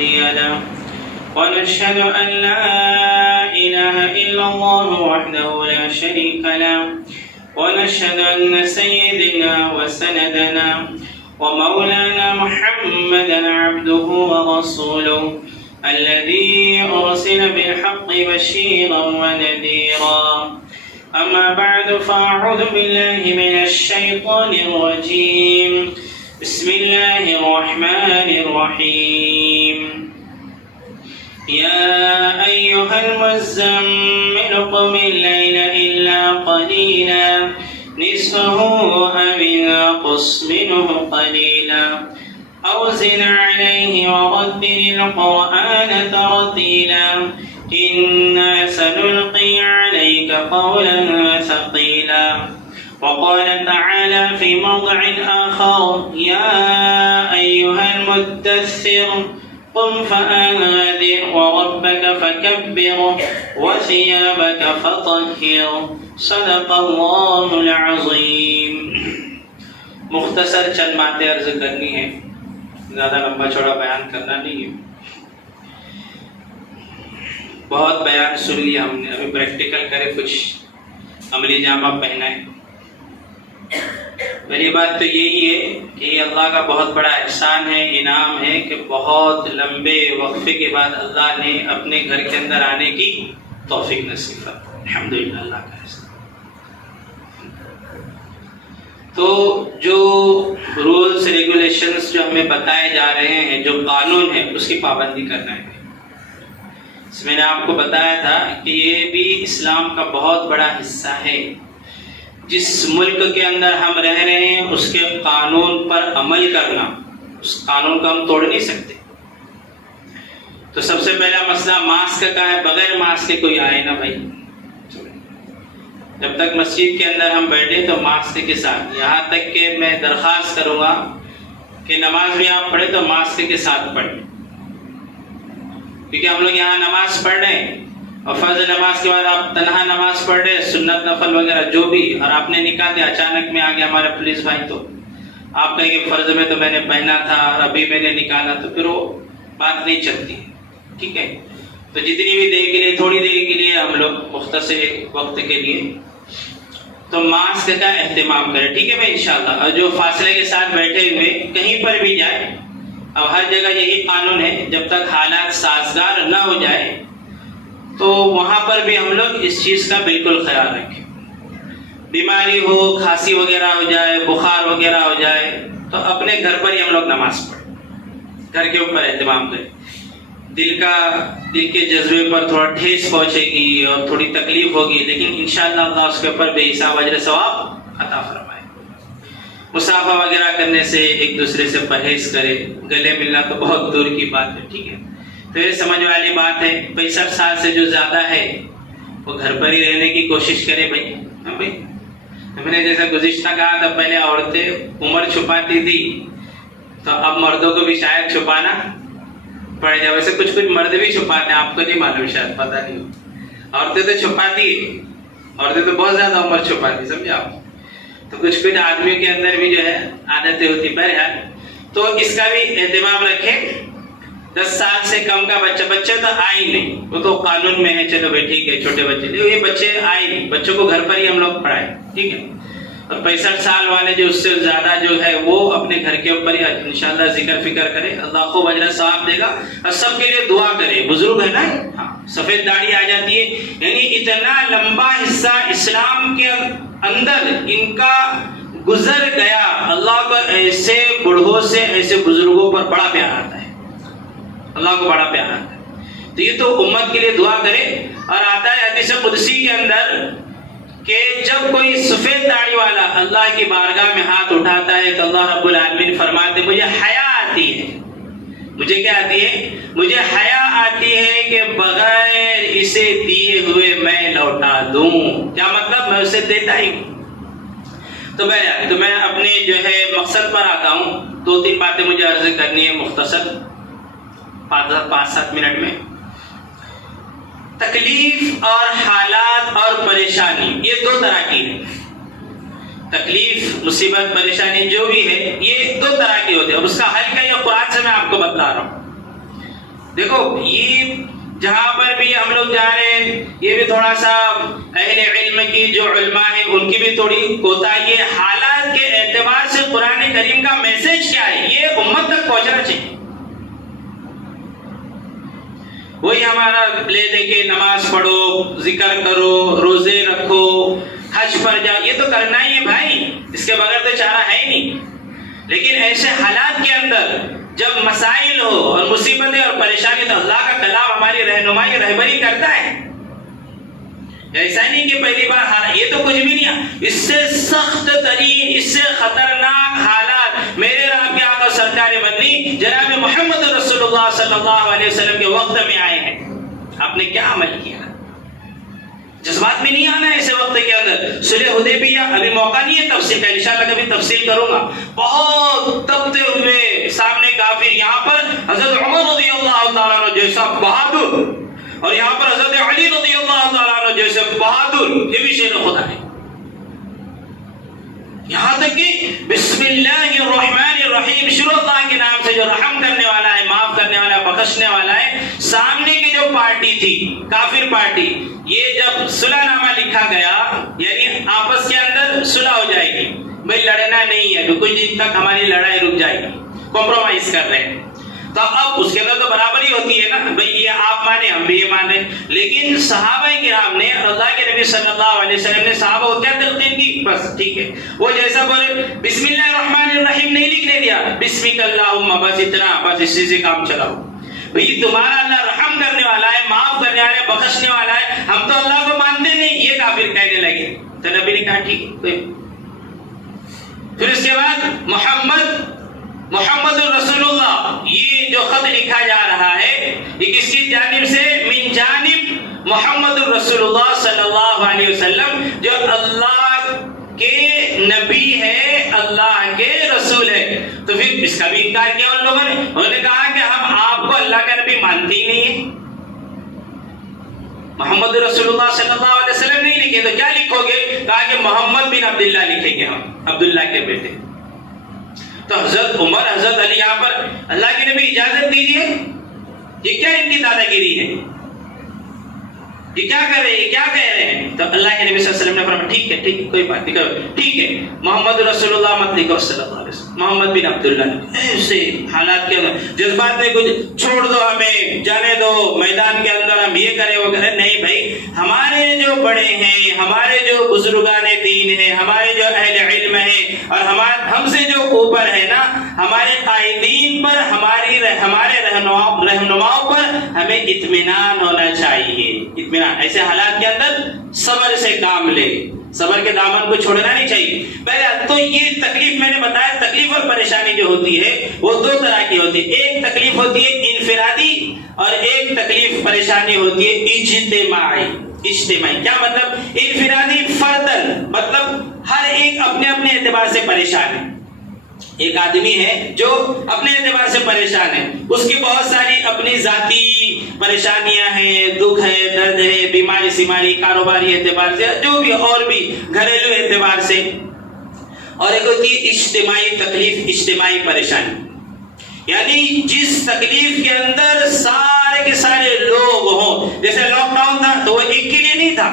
هادي له ونشهد أن لا إله إلا الله وحده لا شريك له ونشهد أن سيدنا وسندنا ومولانا محمدا عبده ورسوله الذي أرسل بالحق بشيرا ونذيرا. أما بعد فأعوذ بالله من الشيطان الرجيم. بسم الله الرحمن الرحيم. يا أيها المزمل قم الليل إلا قليلا نصفه أو انقص منه قليلا أو زد عليه ورتل القرآن ترتيلا إنا سنلقي عليك قولا ثقيلا. وقال تعالى في موضع آخر يا أيها المدثر قم فأنذر وربك فكبر وثيابك فطهر صدق اللہ العظیم. مختصر چند باتیں عرض کرنی ہے، زیادہ لمبا چوڑا بیان کرنا نہیں ہے. بہت بیان سن لیا ہم نے، ابھی پریکٹیکل کرے، کچھ عملی جامہ پہنا ہے. پہلی بات تو یہی ہے کہ یہ اللہ کا بہت بڑا احسان ہے، انعام ہے کہ بہت لمبے وقفے کے بعد اللہ نے اپنے گھر کے اندر آنے کی توفیق نصیب فرمائی. الحمدللہ اللہ کا احسان. تو جو رولز ریگولیشنز جو ہمیں بتائے جا رہے ہیں، جو قانون ہے، اس کی پابندی کرنا ہے. اس میں نے آپ کو بتایا تھا کہ یہ بھی اسلام کا بہت بڑا حصہ ہے. جس ملک کے اندر ہم رہ رہے ہیں اس کے قانون پر عمل کرنا، اس قانون کو ہم توڑ نہیں سکتے. تو سب سے پہلا مسئلہ ماسک کا ہے. بغیر ماسک کے کوئی آئے نا بھائی. جب تک مسجد کے اندر ہم بیٹھے تو ماسک کے ساتھ، یہاں تک کہ میں درخواست کروں گا کہ نماز بھی آپ پڑھیں تو ماسک کے ساتھ پڑھیں، کیونکہ ہم لوگ یہاں نماز پڑھ رہے ہیں اور فرض نماز کے بعد آپ تنہا نماز پڑھ رہے، سنت نفل وغیرہ جو بھی، اور آپ نے نکال دیا، اچانک میں آ گیا ہمارا پولیس بھائی، تو آپ کہیں گے فرض میں تو میں نے پہنا تھا اور ابھی میں نے نکالا، تو پھر وہ بات نہیں چلتی. ٹھیک ہے، تو جتنی بھی دیر کے لیے، تھوڑی دیر کے لیے ہم لوگ مختصر وقت کے لیے تو ماسک کا اہتمام کریں. ٹھیک ہے بھائی انشاءاللہ. اور جو فاصلے کے ساتھ بیٹھے ہوئے کہیں پر بھی جائے، اب ہر جگہ یہی قانون ہے، جب تک حالات سازگار نہ ہو جائے تو وہاں پر بھی ہم لوگ اس چیز کا بالکل خیال رکھیں. بیماری ہو، کھانسی وغیرہ ہو جائے، بخار وغیرہ ہو جائے تو اپنے گھر پر ہی ہم لوگ نماز پڑھیں، گھر کے اوپر اہتمام کریں. دل کے جذبے پر تھوڑا ٹھیس پہنچے گی اور تھوڑی تکلیف ہوگی، لیکن انشاءاللہ اللہ اس کے اوپر بے حساب اجر ثواب عطا فرمائے. مصافحہ وغیرہ کرنے سے ایک دوسرے سے پرہیز کرے، گلے ملنا تو بہت دور کی بات ہے. ٹھیک ہے، تو یہ سمجھ والی بات ہے. 65 سال سے جو زیادہ ہے وہ گھر پر ہی رہنے کی کوشش کرے بھائی. ہاں بھائی، میں نے جیسا گزشتہ کہا تھا، پہلے عورتیں عمر چھپاتی تھی تو اب مردوں کو بھی شاید چھپانا پڑ جائے. ویسے کچھ مرد بھی چھپاتے ہیں، آپ کو نہیں معلوم، شاید پتہ نہیں. عورتیں تو چھپاتی ہیں، عورتیں تو بہت زیادہ عمر چھپاتی، سمجھے آپ. تو کچھ آدمیوں کے اندر بھی جو ہے عادتیں ہوتی. بہرحال تو اس کا بھی اہتمام رکھیں. 10 سال سے کم کا بچہ تو آئے نہیں، وہ تو قانون میں ہے، چلو بھائی ٹھیک ہے، چھوٹے بچے، یہ بچے آئے نہیں، بچوں کو گھر پر ہی ہم لوگ پڑھائیں. ٹھیک ہے. اور 65 سال والے جو اس سے زیادہ جو ہے وہ اپنے گھر کے اوپر ہی انشاءاللہ ذکر فکر کرے، اللہ خوب اجر ثواب دے گا. اور سب کے لیے دعا کرے. بزرگ ہے نا، ہاں، سفید داڑھی آ جاتی ہے، یعنی اتنا لمبا حصہ اسلام کے اندر ان کا گزر گیا. اللہ کو ایسے بوڑھوں سے، ایسے بزرگوں پر بڑا پیار آتا ہے، اللہ کو بڑا پیار آتا ہے. تو یہ تو امت کے لیے دعا کرے. اور آتا ہے حدیث قدسی کے اندر کہ جب کوئی سفید داڑھی والا اللہ کی بارگاہ میں ہاتھ اٹھاتا ہے تو اللہ رب العالمین فرماتے مجھے حیا آتی ہے. مجھے کیا آتی ہے؟ مجھے حیا آتی ہے کہ بغیر اسے دیے ہوئے میں لوٹا دوں. کیا مطلب؟ میں اسے دیتا ہی ہوں. تو میں اپنے جو ہے مقصد پر آتا ہوں. 2-3 باتیں مجھے عرض کرنی ہے مختصر 5-7 منٹ میں. تکلیف اور حالات اور پریشانی یہ 2 طرح کی ہے. تکلیف، مصیبت، پریشانی جو بھی ہے یہ 2 طرح کی ہوتی ہے. اب اس کا حل کیا؟ یہ قرآن سے میں آپ کو بتلا رہا ہوں. دیکھو یہ جہاں پر بھی ہم لوگ جا رہے ہیں یہ بھی تھوڑا سا اہل علم کی جو علماء ہیں ان کی بھی تھوڑی کوتاہی ہے. حالات کے اعتبار سے قرآن کریم کا میسج کیا ہے یہ امت تک پہنچنا چاہیے. وہی ہمارا لے دے کے نماز پڑھو, ذکر کرو, روزے رکھو, حج پر جاؤ, یہ تو کرنا ہی ہے بھائی, اس کے بغیر تو چارہ ہے ہی نہیں. لیکن ایسے حالات کے اندر جب مسائل ہو اور مصیبتیں اور پریشانی تو اللہ کا کلام ہماری رہنمائی رہبری کرتا ہے. ایسا نہیں کہ پہلی بار یہ تو کچھ بھی نہیں ہے. اس سے سخت ترین, اس سے خطرناک حالات میرے رب کے آقا سرکار مدنی جناب محمد رسول اللہ صلی اللہ علیہ وسلم کے وقت میں آئے ہیں. آپ نے کیا عمل کیا؟ جذبات میں نہیں آنا ہے ایسے وقت کے اندر. صلح حدیبیہ ابھی موقع نہیں ہے تفصیل کا, انشاءاللہ کبھی تفصیل کروں گا. بہت تپتے ہوئے سامنے کافر, یہاں پر حضرت عمر رضی اللہ تعالیٰ عنہ جیسا بہادر اور یہاں پر حضرت علی رضی اللہ تعالیٰ عنہ جیسے بہادر, یہ بھی شیر خدا ہے. یہاں تک کہ بسم اللہ الرحمن الرحیم, شروع اللہ کے نام سے جو رحم کرنے والا ہے, معاف کرنے والا ہے, بخشنے والا ہے. سامنے کی جو پارٹی تھی کافر پارٹی, یہ جب صلح نامہ لکھا گیا یعنی آپس کے اندر صلح ہو جائے گی, بھائی لڑنا نہیں ہے, کچھ دن تک ہماری لڑائی رک جائے گی, کمپرومائز کر رہے ہیں. تو اب اس کے اندر تو برابری ہوتی ہے نا, بھئی یہ آپ مانے ہم بھی یہ مانے. لیکن صحابہ کرام نے اور اللہ کے نبی صلی اللہ علیہ وسلم نے صحابہ کو کیا تلقین کی؟ بس ٹھیک ہے, وہ جیسا بولے بسم اللہ الرحمن الرحیم نہیں لکھنے دیا, بسمک اللہم, بس اتنا, بس اسی سے کام چلاؤ. بھئی تمہارا اللہ رحم کرنے والا ہے, معاف کرنے والا ہے, بخشنے والا ہے, ہم تو اللہ کو مانتے نہیں, یہ کافر کہنے لگے. تو نبی نے کہا ٹھیک ہے. پھر اس کے بعد محمد الرسول اللہ, یہ جو خط لکھا جا رہا ہے یہ کس کی جانب سے؟ من جانب محمد الرسول اللہ صلی اللہ علیہ وسلم, جو اللہ کے نبی ہے, اللہ کے رسول ہے. تو پھر اس کا بھی انکار کیا ان لوگوں نے. انہوں نے کہا کہ ہم آپ کو اللہ کا نبی مانتے ہی نہیں ہیں, محمد رسول اللہ صلی اللہ علیہ وسلم نہیں لکھے تو کیا لکھو گے؟ کہا کہ محمد بن عبداللہ لکھیں گے ہم, عبداللہ کے بیٹے. تو حضرت عمر, حضرت علی یہاں پر اللہ کے نبی اجازت دیجیے, یہ کیا ان کی دادا گیری ہے, یہ کیا کر رہے ہیں, یہ کیا کہہ رہے ہیں؟ تو اللہ کے نبی صلی اللہ علیہ وسلم نے فرمایا ٹھیک ہے ٹھیک ہے, کوئی بات نہیں کرو, ٹھیک ہے محمد رسول اللہ مت لکھو صلی اللہ علیہ وسلم, محمد بن عبداللہ. ایسے حالات کے اندر جذبات میں کچھ چھوڑ دو, ہمیں جانے دو, میدان کے اندر ہم یہ کریں وہ کریں. نہیں بھائی, ہمارے جو بڑے ہیں, ہمارے جو بزرگان دین ہیں, ہمارے جو اہل علم ہیں اور ہم سے جو اوپر ہے نا, ہمارے قائدین پر, ہمارے رہنماؤں پر ہمیں اطمینان ہونا چاہیے. اطمینان. ایسے حالات کے اندر صبر سے کام لے, صبر کے دامن کو چھوڑنا نہیں چاہیے. پہلے تو یہ تکلیف میں نے بتایا, تکلیف اور پریشانی جو ہوتی ہے وہ دو طرح کی ہوتی ہے. ایک تکلیف ہوتی ہے انفرادی اور ایک تکلیف پریشانی ہوتی ہے اجتماعی. کیا مطلب؟ انفرادی فردن, مطلب ہر ایک اپنے اپنے اعتبار سے پریشان ہے. ایک آدمی ہے جو اپنے اعتبار سے پریشان ہے, اس کی بہت ساری اپنی ذاتی پریشانیاں ہیں, دکھ ہے, درد ہے, بیماری سیماری, کاروباری اعتبار سے, جو بھی اور بھی گھریلو اعتبار سے. اور ایک ہوتی ہے اجتماعی تکلیف, اجتماعی پریشانی, یعنی جس تکلیف کے اندر سارے کے سارے لوگ ہوں. جیسے لاک ڈاؤن تھا تو وہ ایک کے لیے نہیں تھا,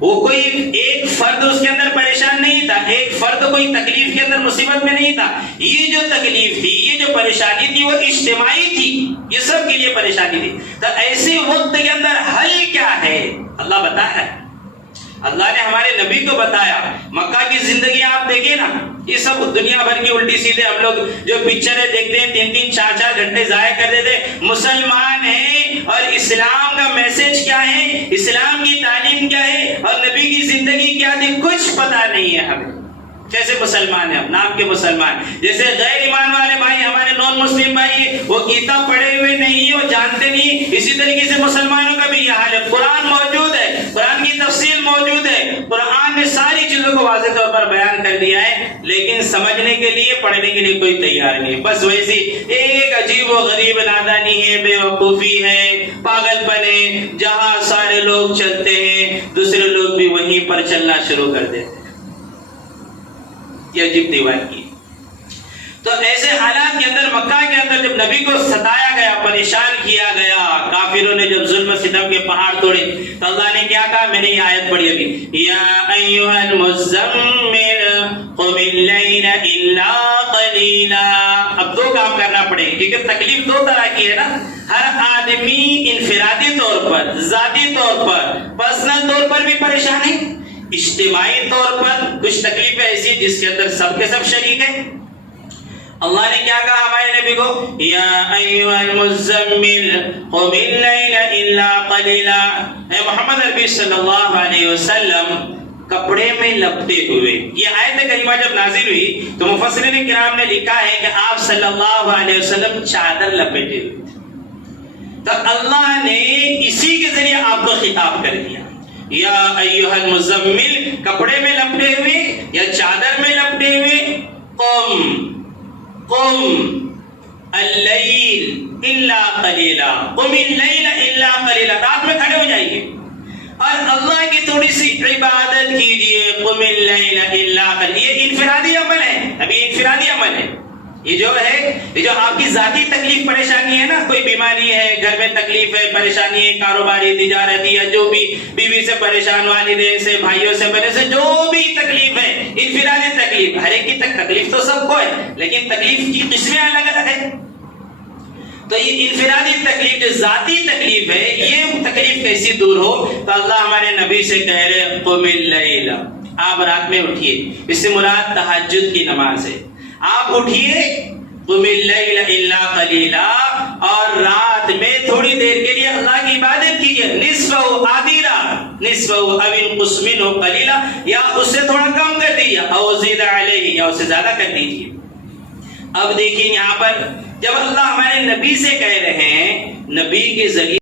وہ کوئی ایک فرد اس کے اندر پریشان نہیں تھا, ایک فرد کوئی تکلیف کے اندر مصیبت میں نہیں تھا. یہ جو تکلیف تھی, یہ جو پریشانی تھی وہ اجتماعی تھی, یہ سب کے لیے پریشانی تھی. تو ایسے وقت کے اندر حل کیا ہے اللہ بتا رہا ہے. اللہ نے ہمارے نبی کو بتایا. مکہ کی زندگی آپ دیکھیں نا, یہ سب دنیا بھر کی الٹی سیدھے ہم لوگ جو پکچریں دیکھتے ہیں 3-3 4-4 گھنٹے ضائع کر دیتے. مسلمان ہیں اور اسلام کا میسج کیا ہے, اسلام کی تعلیم کیا ہے اور نبی کی زندگی کیا تھی, کچھ پتا نہیں ہے ہمیں. کیسے مسلمان ہیں, نام کے مسلمان. جیسے غیر ایمان والے بھائی, ہمارے نان مسلم بھائی, وہ کتاب پڑھے ہوئے نہیں, وہ جانتے نہیں. اسی طریقے سے مسلمانوں کا بھی یہ حال ہے. قرآن موجود ہے, قرآن کی تفصیل موجود ہے, قرآن نے ساری چیزوں کو واضح طور پر بیان کر دیا ہے, لیکن سمجھنے کے لیے, پڑھنے کے لیے کوئی تیار نہیں. بس ویسی ایک عجیب و غریب نادانی ہے, بے وقوفی ہے, پاگل پن ہے. جہاں سارے لوگ چلتے ہیں دوسرے لوگ بھی وہیں پر چلنا شروع کر دیتے ہیں. یہ عجیب دیوان کی. تو ایسے حالات کے اندر مکہ کے اندر جب نبی کو ستایا گیا، پریشان کیا گیا، کافروں نے جب ظلم و ستم کے پہاڑ توڑے، تو اللہ نے کیا کہا؟ میں نے یہ آیت پڑھی ابھی، یا ایھا المزمل قم اللیل الا قلیلا۔ اب دو کام کرنا پڑے گا، کیونکہ تکلیف دو طرح کی ہے نا۔ ہر آدمی انفرادی طور پر، ذاتی طور پر، پرسنل طور پر بھی پریشان ہے، اجتماعی طور پر کچھ تکلیفیں ایسی جس کے اندر سب کے سب شریک ہیں۔ اللہ نے کیا کہا ہمارے نبی کو؟ یا ایھا المزمل قم اللیل الا قلیلا۔ اے محمد عربی صلی اللہ علیہ وسلم کپڑے میں لپٹے ہوئے۔ یہ آیت کریمہ جب نازل ہوئی تو مفسرین کرام نے لکھا ہے کہ آپ صلی اللہ علیہ وسلم چادر لپیٹے ہوئے تھے، تو اللہ نے اسی کے ذریعے آپ کو خطاب کر دیا، یا ایھا المزمل، کپڑے میں لپٹے ہوئے یا چادر میں لپٹے ہوئے، قم اللیل الا قلیلا، قم اللیل الا قلیلا، رات میں کھڑے ہو جائیے اور اللہ کی تھوڑی سی عبادت کیجئے۔ قم اللیل الا قلیلا، یہ انفرادی عمل ہے، ابھی انفرادی عمل ہے۔ یہ جو آپ کی ذاتی تکلیف پریشانی ہے نا، کوئی بیماری ہے، گھر میں تکلیف ہے، پریشانی ہے، کاروباری، تجارتی، یا جو بھی، بیوی سے پریشان، والدین سے، بھائیوں سے پریشان، جو بھی تکلیف ہے، انفرادی تکلیف، ہر ایک کی تکلیف تو سب کو ہے، لیکن تکلیف کی قسمیں الگ الگ ہیں۔ تو یہ انفرادی تکلیف، جو ذاتی تکلیف ہے، یہ تکلیف کیسی دور ہو؟ تو اللہ ہمارے نبی سے کہہ رہے قم اللیل، آپ رات میں اٹھیے، اس سے مراد تہجد کی نماز ہے۔ آپ اٹھیے، قم اللیل الا قلیلا، اور رات میں تھوڑی دیر کے لیے اللہ کی عبادت کیجیے، نصفہ، آدھی رات، نصفہ او انقص منہ قلیلا، یا اس سے تھوڑا کم کر دیجیے، او زد علیہ، یا اس سے زیادہ کر دیجیے۔ اب دیکھیں یہاں پر جب اللہ ہمارے نبی سے کہہ رہے ہیں، نبی کے ذریعے